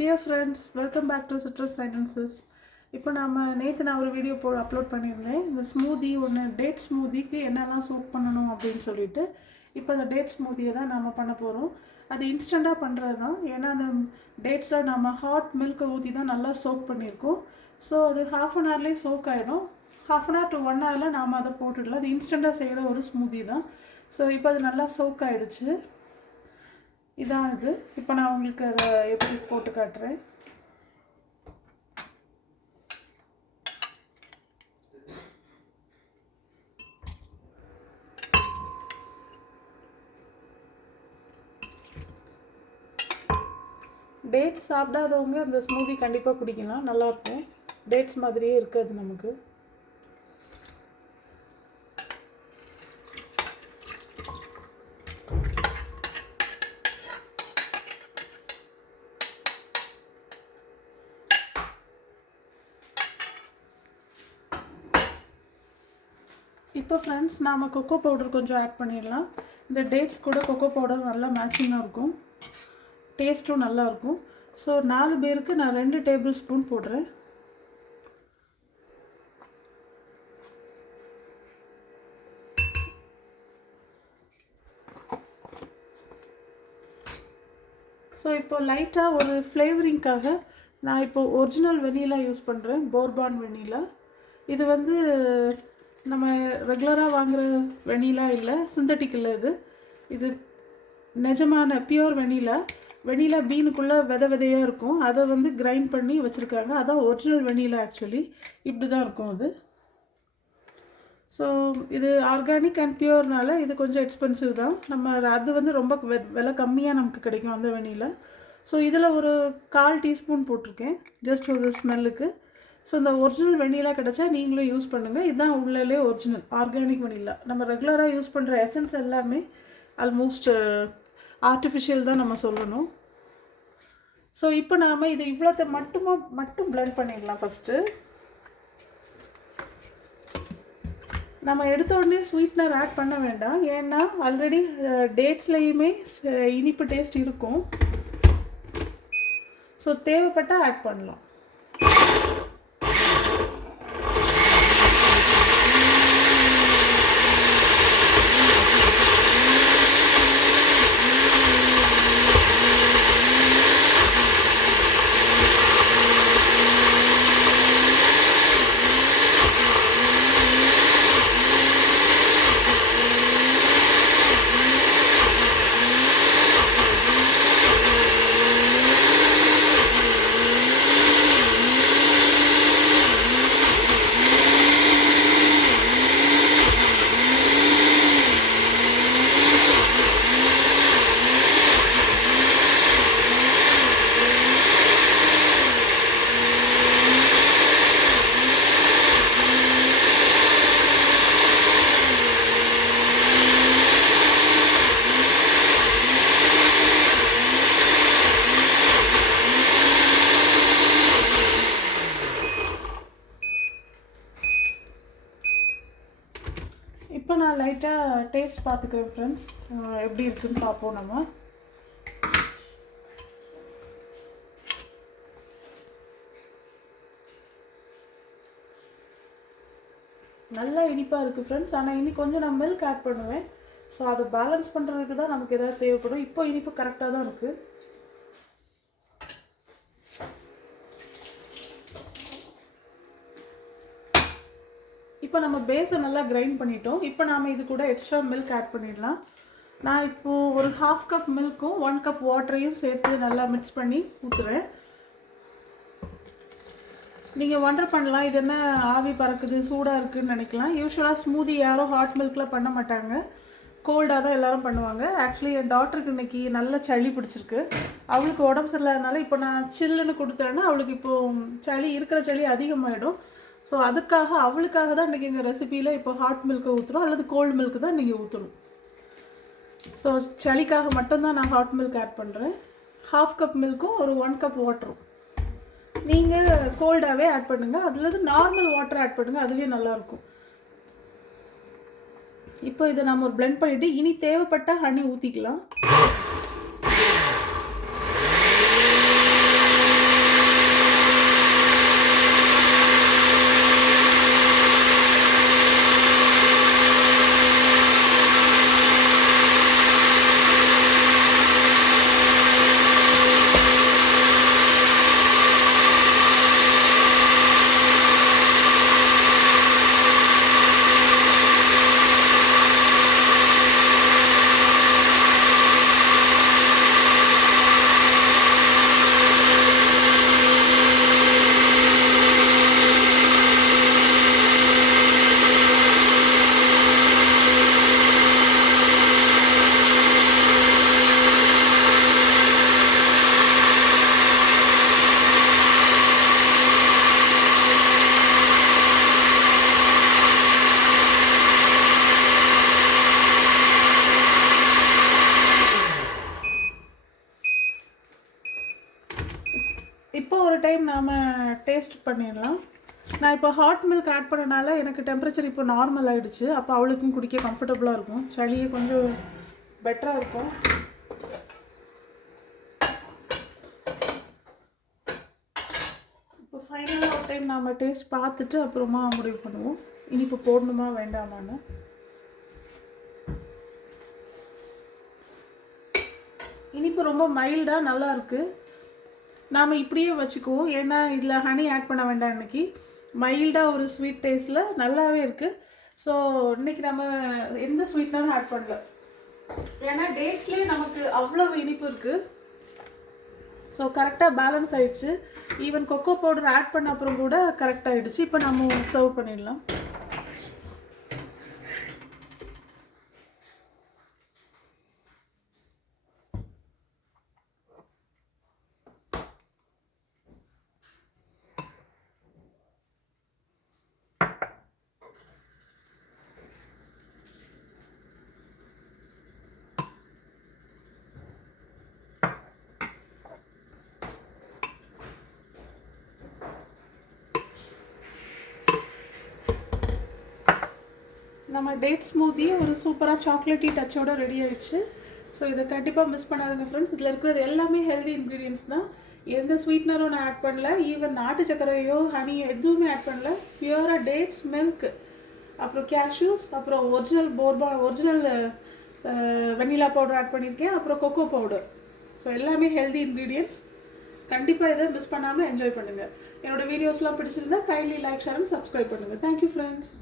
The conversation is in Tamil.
Dear friends, welcome back to Citrus Finances. இப்போ நான் ஒரு வீடியோ அப்லோட் பண்ணியிருந்தேன். இந்த ஸ்மூதி டேட் ஸ்மூதிக்கு என்னெல்லாம் சூட் பண்ணணும் அப்படின்னு சொல்லிட்டு இப்போ அந்த டேட் ஸ்மூதியை தான் நம்ம பண்ண போகிறோம். அது இன்ஸ்டண்ட்டாக பண்ணுறது தான். ஏன்னா அந்த டேட்ஸில் நம்ம ஹாட் மில்க்கை ஊற்றி தான் நல்லா சோக் பண்ணியிருக்கோம். ஸோ அது ½ அன் ஹவர்லேயே சோக் ஆகிடும். ½ அன் ஹவர் to 1 ஹவரில் நாம் அதை போட்டுடலாம். அது இன்ஸ்டண்ட்டாக செய்கிற ஒரு ஸ்மூதி தான். ஸோ இப்போ அது நல்லா சோக் ஆகிடுச்சு. இதான் இது. இப்போ நான் உங்களுக்கு அதை எப்படி போட்டு காட்டுறேன். டேட்ஸ் சாப்பிடாதவங்க அந்த ஸ்மூதி கண்டிப்பாக குடிக்கலாம், நல்லாயிருக்கும். டேட்ஸ் மாதிரியே இருக்காது நமக்கு. இப்போ ஃப்ரெண்ட்ஸ் நாம் கொக்கோ பவுடர் கொஞ்சம் ஆட் பண்ணிடலாம். இந்த டேட்ஸ் கூட கொக்கோ பவுடர் நல்லா மேட்சிங்காக இருக்கும், டேஸ்ட்டும் நல்லாயிருக்கும். ஸோ 4 பேருக்கு நான் 2 டேபிள் ஸ்பூன் போடுறேன். ஸோ இப்போ லைட்டாக ஒரு ஃப்ளேவரிங்காக நான் இப்போ ஒரிஜினல் வெனிலா யூஸ் பண்ணுறேன், போர்பான் வெனிலா. இது நம்ம ரெகுலராக வாங்குகிற வெனிலா இல்லை, சிந்தட்டிக் இல்லை. இது நிஜமான பியூர் வெனிலா பீனுக்குள்ளே விதையாக இருக்கும். அதை கிரைண்ட் பண்ணி வச்சுருக்காங்க. அதான் ஒரிஜினல் வெனிலா. ஆக்சுவலி இப்படி தான் இருக்கும் அது. ஸோ இது ஆர்கானிக் அண்ட் பியூர்னால இது கொஞ்சம் எக்ஸ்பென்சிவ் தான். நம்ம அது ரொம்ப விலை கம்மியாக நமக்கு கிடைக்கும் அந்த வெனிலா. ஸோ இதில் ஒரு 1/4 டீஸ்பூன் போட்டிருக்கேன், ஜஸ்ட் ஒரு ஸ்மெல்லுக்கு. ஸோ இந்த ஒரிஜினல் வெனிலா கிடச்சா நீங்களும் யூஸ் பண்ணுங்கள். இதுதான் உள்ளே ஒரிஜினல் ஆர்கானிக் வெனிலா. நம்ம ரெகுலராக யூஸ் பண்ணுற எசன்ஸ் எல்லாமே ஆல்மோஸ்ட் ஆர்டிஃபிஷியல் தான் நம்ம சொல்லணும். ஸோ இப்போ நாம் இது இவ்வளோத்தை மட்டும் பிளெண்ட் பண்ணிடலாம். ஃபஸ்ட்டு நம்ம எடுத்த உடனே ஸ்வீட்னர் ஆட் பண்ண வேண்டாம், ஏன்னா ஆல்ரெடி டேட்ஸ்லேயுமே இனிப்பு டேஸ்ட் இருக்கும். ஸோ தேவைப்பட்டால் ஆட் பண்ணலாம். இப்போ நான் லைட்டாக டேஸ்ட் பார்த்துக்கிறேன் ஃப்ரெண்ட்ஸ், எப்படி இருக்குன்னு பார்ப்போம். நம்ம நல்லா இனிப்பாக இருக்குது ஃப்ரெண்ட்ஸ். ஆனால் இனி கொஞ்சம் நான் மில்க் ஆட் பண்ணுவேன். ஸோ அதை பேலன்ஸ் பண்ணுறதுக்கு தான் நமக்கு எதாவது தேவைப்படும். இப்போ இனிப்பு கரெக்டாக தான் இருக்குது. இப்போ நம்ம பேஸை நல்லா கிரைண்ட் பண்ணிட்டோம். இப்போ நாம் இது கூட எக்ஸ்ட்ரா மில்க் ஆட் பண்ணிடலாம். நான் இப்போது ஒரு ½ கப் மில்க்கும் 1 கப் வாட்டரையும் சேர்த்து நல்லா மிக்ஸ் பண்ணி ஊற்றுறேன். நீங்கள் ஒண்டர் பண்ணலாம், இது என்ன ஆவி பறக்குது, சூடாக இருக்குதுன்னு நினைக்கலாம். யூஸ்வலாக ஸ்மூதி யாரும் ஹாட் மில்கில் பண்ண மாட்டாங்க, கோல்டாக தான் எல்லோரும் பண்ணுவாங்க. ஆக்சுவலி என் டாக்டருக்கு இன்றைக்கி நல்ல சளி பிடிச்சிருக்கு. அவளுக்கு உடம்பு சரியில்லாதனால இப்போ நான் சில்லுன்னு கொடுத்தேன்னா அவளுக்கு இப்போது இருக்கிற சளி அதிகமாகிடும். ஸோ அவளுக்காக தான் இன்றைக்கி எங்கள் ரெசிப்பியில் இப்போ ஹாட் மில்க்கை ஊற்றுறோம், அல்லது கோல்டு மில்க்கு தான் நீங்கள் ஊற்றணும். ஸோ சளிக்காக மட்டும்தான் நான் ஹாட் மில்க் ஆட் பண்ணுறேன். ½ கப் மில்க்கும் ஒரு 1 கப் வாட்டரும். நீங்கள் கோல்டாகவே ஆட் பண்ணுங்கள், அதுலேருந்து நார்மல் வாட்டர் ஆட் பண்ணுங்கள், அதுவே நல்லாயிருக்கும். இப்போ இதை நம்ம ஒரு blend பண்ணிவிட்டு இனி தேவைப்பட்ட ஹனி ஊற்றிக்கலாம். இப்போ ஒரு டைம் நாம் டேஸ்ட் பண்ணிடலாம். நான் இப்போ ஹாட் மில்க் ஆட் பண்ணனால எனக்கு டெம்பரேச்சர் இப்போ நார்மல் ஆகிடுச்சு. அப்போ அவளுக்கும் குடிக்க கம்ஃபர்டபுளாக இருக்கும், சளியே கொஞ்சம் பெட்டராக இருக்கும். இப்போ ஃபைனலாக ஒரு டைம் நாம் டேஸ்ட் பார்த்துட்டு அப்புறமா முடிவு பண்ணுவோம் இனிப்பு போடணுமா வேண்டாமான்னு. இனிப்பு ரொம்ப மைல்டாக நல்லா இருக்குது. நாம் இப்படியே வச்சுக்குவோம், ஏன்னா இதில் ஹனி ஆட் பண்ண வேண்டாம். இன்றைக்கி மைல்டாக ஒரு ஸ்வீட் டேஸ்ட்டில் நல்லாவே இருக்குது. ஸோ இன்றைக்கி நம்ம எந்த ஸ்வீட்னரும் ஆட் பண்ணல, ஏன்னா டேட்ஸ்லேயே நமக்கு அவ்வளோ இனிப்பு இருக்குது. ஸோ கரெக்டாக பேலன்ஸ் ஆகிடுச்சு. ஈவன் கொக்கோ பவுடர் ஆட் பண்ண அப்புறம் கூட கரெக்டாக ஆகிடுச்சு. இப்போ நம்ம சர்வ் பண்ணிடலாம். நம்ம டேட் ஸ்மூத்தி ஒரு சூப்பராக சாக்லேட்டி டச்சோட ரெடி ஆகிடுச்சு. ஸோ இதை கண்டிப்பாக மிஸ் பண்ணாதுங்க ஃப்ரெண்ட்ஸ். இதில் இருக்கிறது எல்லாமே ஹெல்தி இன்க்ரீடியன்ஸ் தான். எந்த ஸ்வீட்னரும் நான் ஆட் பண்ணல, ஈவன் நாட்டு சர்க்கரையோ ஹனி எதுவுமே ஆட் பண்ணல. பியூராக டேட்ஸ், மில்க், அப்புறம் கேஷ்யூஸ், அப்புறம் ஒரிஜினல் வெனிலா பவுடர் ஆட் பண்ணியிருக்கேன், அப்புறம் கொக்கோ பவுடர். ஸோ எல்லாமே ஹெல்தி இன்க்ரீடியன்ஸ். கண்டிப்பாக இதை மிஸ் பண்ணாமல் என்ஜாய் பண்ணுங்கள். என்னோடய வீடியோஸ்லாம் பிடிச்சிருந்தா kindly like, share and subscribe பண்ணுங்கள். Thank you friends.